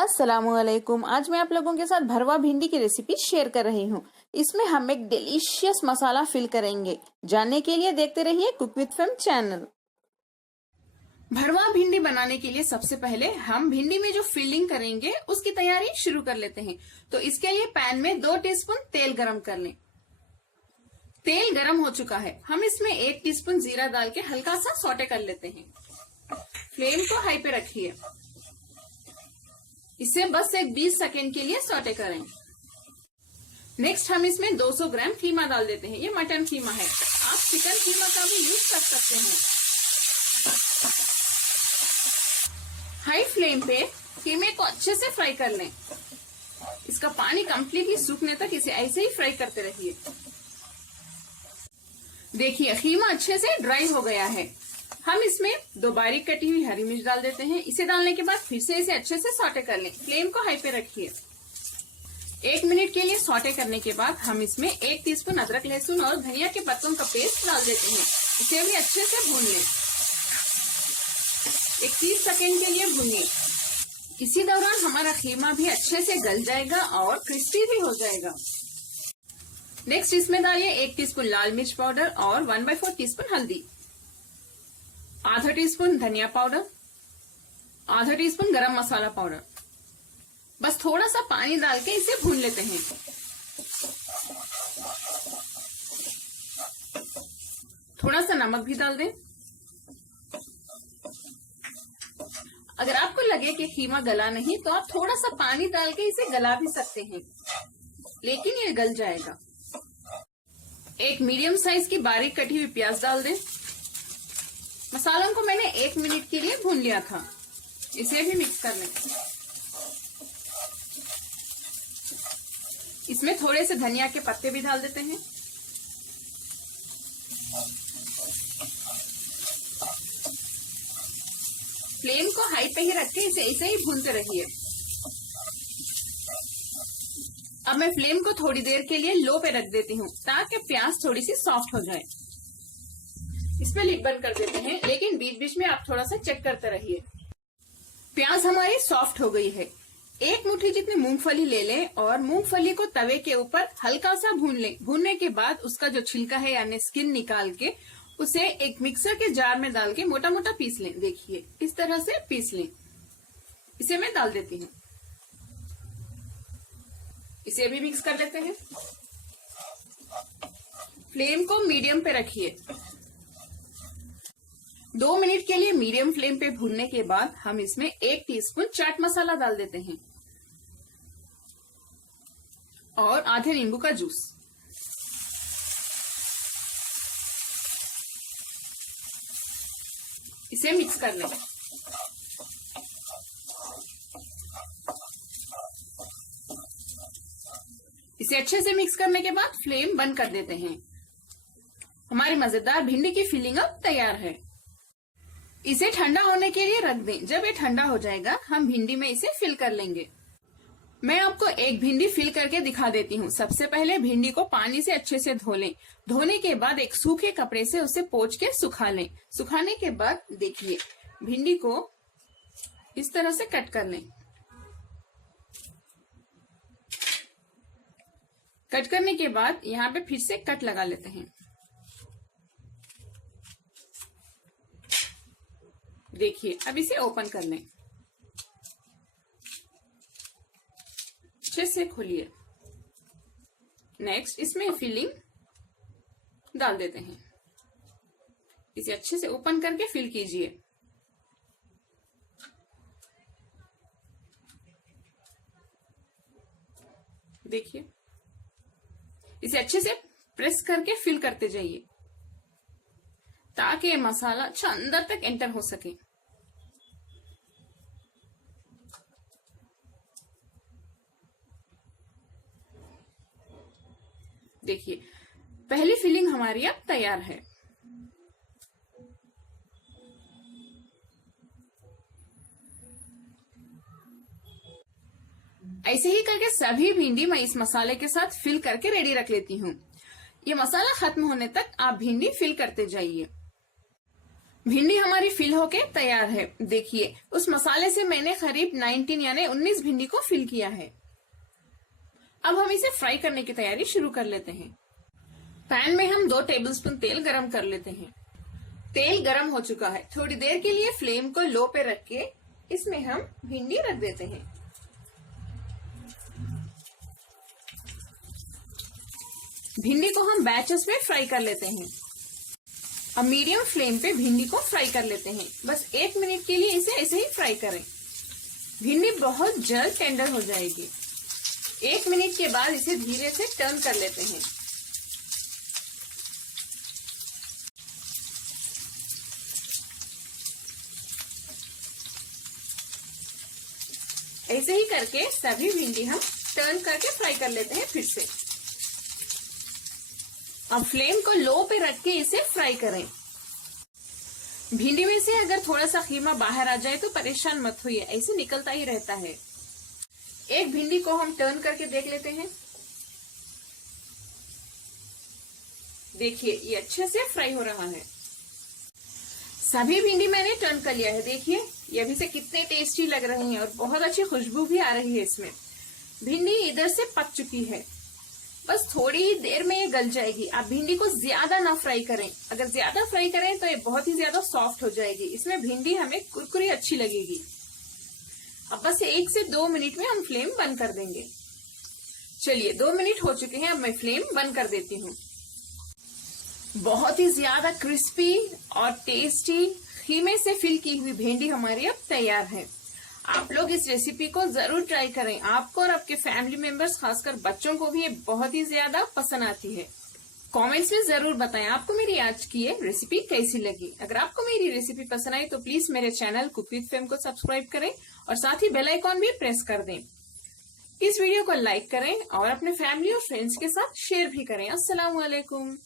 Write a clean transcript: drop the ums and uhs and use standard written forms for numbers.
अस्सलामुअलैकुम। आज मैं आप लोगों के साथ भरवा भिंडी की रेसिपी शेयर कर रही हूँ। इसमें हम एक डिलीशियस मसाला फिल करेंगे। जानने के लिए देखते रहिए कुक विद फेम चैनल। भरवा भिंडी बनाने के लिए सबसे पहले हम भिंडी में जो फिलिंग करेंगे उसकी तैयारी शुरू कर लेते हैं। तो इसके लिए पैन में 2 टीस्पून तेल गरम कर लें। तेल गरम हो चुका है, हम इसमें 1 टीस्पून जीरा डाल के हल्का सा सौटे कर लेते हैं। फ्लेम को हाई पे रखिए। इसे बस एक 20 सेकेंड के लिए सौटे करें। नेक्स्ट हम इसमें 200 ग्राम कीमा डाल देते हैं। ये मटन कीमा है, आप चिकन कीमा का भी यूज कर सकते हैं। हाई फ्लेम पे कीमे को अच्छे से फ्राई कर लें। इसका पानी कंप्लीटली सूखने तक इसे ऐसे ही फ्राई करते रहिए। देखिए कीमा अच्छे से ड्राई हो गया है। हम इसमें 2 बारीक कटी हुई हरी मिर्च डाल देते हैं। इसे डालने के बाद फिर से इसे अच्छे से सौटे कर लें। फ्लेम को हाई पे रखिए। 1 मिनट के लिए सौटे करने के बाद हम इसमें 1 टीस्पून अदरक, लहसुन और धनिया के पत्तों का पेस्ट डाल देते हैं। इसे भी अच्छे से भून लें। 30 सेकेंड के लिए भूनिए। इसी दौरान हमारा कीमा भी अच्छे से गल जाएगा और क्रिस्पी भी हो जाएगा। नेक्स्ट इसमें डालिए 1 टीस्पून लाल मिर्च पाउडर और 1/4 टीस्पून हल्दी, आधा टीस्पून धनिया पाउडर, आधा टीस्पून गरम मसाला पाउडर। बस थोड़ा सा पानी डाल के इसे भून लेते हैं। थोड़ा सा नमक भी डाल दें। अगर आपको लगे कि कीमा गला नहीं तो आप थोड़ा सा पानी डाल के इसे गला भी सकते हैं, लेकिन ये गल जाएगा। एक मीडियम साइज की बारीक कटी हुई प्याज डाल दें। मसालों को मैंने 1 मिनट के लिए भून लिया था। इसे भी मिक्स कर लें। इसमें थोड़े से धनिया के पत्ते भी डाल देते हैं। फ्लेम को हाई पे ही रख के इसे ऐसे ही भूनते रहिए। अब मैं फ्लेम को थोड़ी देर के लिए लो पे रख देती हूँ ताकि प्याज थोड़ी सी सॉफ्ट हो जाए। इस पे लिड बंद कर देते हैं, लेकिन बीच बीच में आप थोड़ा सा चेक करते रहिए। प्याज हमारी सॉफ्ट हो गई है। 1 मुट्ठी जितनी मूंगफली ले लें और मूंगफली को तवे के ऊपर हल्का सा भून लें। भूनने के बाद उसका जो छिलका है यानी स्किन निकाल के उसे एक मिक्सर के जार में डाल के मोटा मोटा पीस लें। देखिए इस तरह से पीस लें। इसे मैं डाल देती हूँ। इसे भी मिक्स कर लेते हैं। फ्लेम को मीडियम पे रखिए। 2 मिनट के लिए मीडियम फ्लेम पे भूनने के बाद हम इसमें 1 टीस्पून चाट मसाला डाल देते हैं और आधे नींबू का जूस। इसे मिक्स कर लें। इसे अच्छे से मिक्स करने के बाद फ्लेम बंद कर देते हैं। हमारी मजेदार भिंडी की फिलिंग अब तैयार है। इसे ठंडा होने के लिए रख दें। जब ये ठंडा हो जाएगा हम भिंडी में इसे फिल कर लेंगे। मैं आपको एक भिंडी फिल करके दिखा देती हूँ। सबसे पहले भिंडी को पानी से अच्छे से धो लें। धोने के बाद एक सूखे कपड़े से उसे पोंछ के सुखा लें। सुखाने के बाद देखिए भिंडी को इस तरह से कट कर लें। कट करने के बाद यहाँ पे फिर से कट लगा लेते हैं। देखिए अब इसे ओपन कर लें। अच्छे से खोलिए। नेक्स्ट इसमें फिलिंग डाल देते हैं। इसे अच्छे से ओपन करके फिल कीजिए। देखिए इसे अच्छे से प्रेस करके फिल करते जाइए ताकि ये मसाला अच्छा अंदर तक एंटर हो सके। देखिए पहली फिलिंग हमारी अब तैयार है। ऐसे ही करके सभी भिंडी मैं इस मसाले के साथ फिल करके रेडी रख लेती हूँ। ये मसाला खत्म होने तक आप भिंडी फिल करते जाइए। भिंडी हमारी फिल होके तैयार है। देखिए, उस मसाले से मैंने करीब 19 यानी 19 भिंडी को फिल किया है। अब हम इसे फ्राई करने की तैयारी शुरू कर लेते हैं। पैन में हम 2 टेबलस्पून तेल गरम कर लेते हैं। तेल गरम हो चुका है। थोड़ी देर के लिए फ्लेम को लो पे रख के इसमें हम भिंडी रख देते हैं। भिंडी को हम बैचेस में फ्राई कर लेते हैं। अब मीडियम फ्लेम पे भिंडी को फ्राई कर लेते हैं। बस 1 मिनट के लिए इसे ऐसे ही फ्राई करें। भिंडी बहुत जल्द टेंडर हो जाएगी। 1 मिनट के बाद इसे धीरे से टर्न कर लेते हैं। ऐसे ही करके सभी भिंडी हम टर्न करके फ्राई कर लेते हैं फिर से। अब फ्लेम को लो पे रख के इसे फ्राई करें। भिंडी में से अगर थोड़ा सा खीमा बाहर आ जाए तो परेशान मत होइए, ऐसे निकलता ही रहता है। एक भिंडी को हम टर्न करके देख लेते हैं। देखिए, ये अच्छे से फ्राई हो रहा है। सभी भिंडी मैंने टर्न कर लिया है। देखिए, ये अभी से कितने टेस्टी लग रहे हैं और बहुत अच्छी खुशबू भी आ रही है इसमें। भिंडी इधर से पक चुकी है। बस थोड़ी ही देर में ये गल जाएगी। आप भिंडी को ज्यादा ना फ्राई करें। अगर ज्यादा फ्राई करें तो ये बहुत ही ज्यादा सॉफ्ट हो जाएगी। इसमें भिंडी हमें कुरकुरी अच्छी लगेगी। अब बस 1 से 2 मिनट में हम फ्लेम बंद कर देंगे। चलिए, 2 मिनट हो चुके हैं। अब मैं फ्लेम बंद कर देती हूँ। बहुत ही ज्यादा क्रिस्पी और टेस्टी खीमे से फिल की हुई भिंडी हमारी अब तैयार है। आप लोग इस रेसिपी को जरूर ट्राई करें। आपको और आपके फैमिली मेंबर्स, खासकर बच्चों को भी ये बहुत ही ज्यादा पसंद आती है। कमेंट्स में जरूर बताएं आपको मेरी आज की ये रेसिपी कैसी लगी। अगर आपको मेरी रेसिपी पसंद आई तो प्लीज मेरे चैनल कुक विद फेम को सब्सक्राइब करें और साथ ही बेल आइकॉन भी प्रेस कर दें। इस वीडियो को लाइक करें और अपने फैमिली और फ्रेंड्स के साथ शेयर भी करें। अस्सलाम वालेकुम।